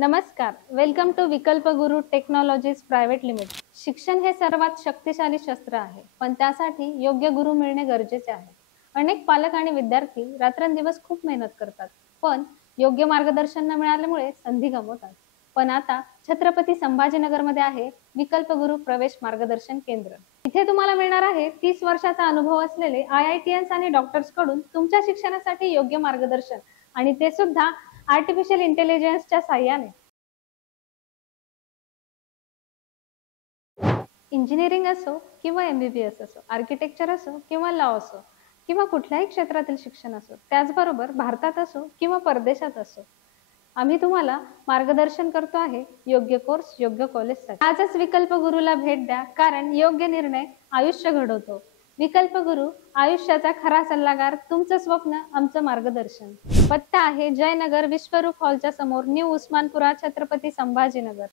नमस्कार, welcome to विकल्प गुरु technologies private limited. शिक्षण हे सर्वात शक्तिशाली शस्त्र आहे, पण त्यासाठी योग्य गुरु मिळणे गरजेचे आहे। अनेक पालक आणि विद्यार्थी रात्रंदिवस खूप मेहनत करतात, पण योग्य मार्गदर्शन न मिळाल्यामुळे संधी गमावतात। पण आता छत्रपती संभाजीनगरमध्ये आहे विकल्प गुरु प्रवेश मार्गदर्शन केंद्र। इथे तुम्हाला मिळणार आहे 30 वर्षाचा अनुभव असलेले IITians आणि डॉक्टर्स कडून तुमच्या शिक्षणासाठी योग्य मार्गदर्शन, आणि ते सुद्धा आर्टिफिशियल इंटेलिजन्सच्या साहाय्याने। इंजिनिअरिंग असो किंवा MBBS असो, आर्किटेक्चर असो किंवा लॉ असो, किंवा कुठल्याही क्षेत्रातील शिक्षण असो, त्याचबरोबर भारतात असो किंवा परदेशात असो, आम्ही तुम्हाला मार्गदर्शन करतो आहे योग्य कोर्स, योग्य कॉलेजसाठी। आजच विकल्प गुरुला भेट द्या, कारण योग्य निर्णय आयुष्य घडवतो। विकल्प गुरु, आयुष्याचा खरा सल्लागार, तुमचं स्वप्न आमचं मार्गदर्शन। पत्ता आहे जयनगर विश्वरूप हॉलच्या समोर, न्यू उस्मानपुरा, छत्रपती संभाजीनगर।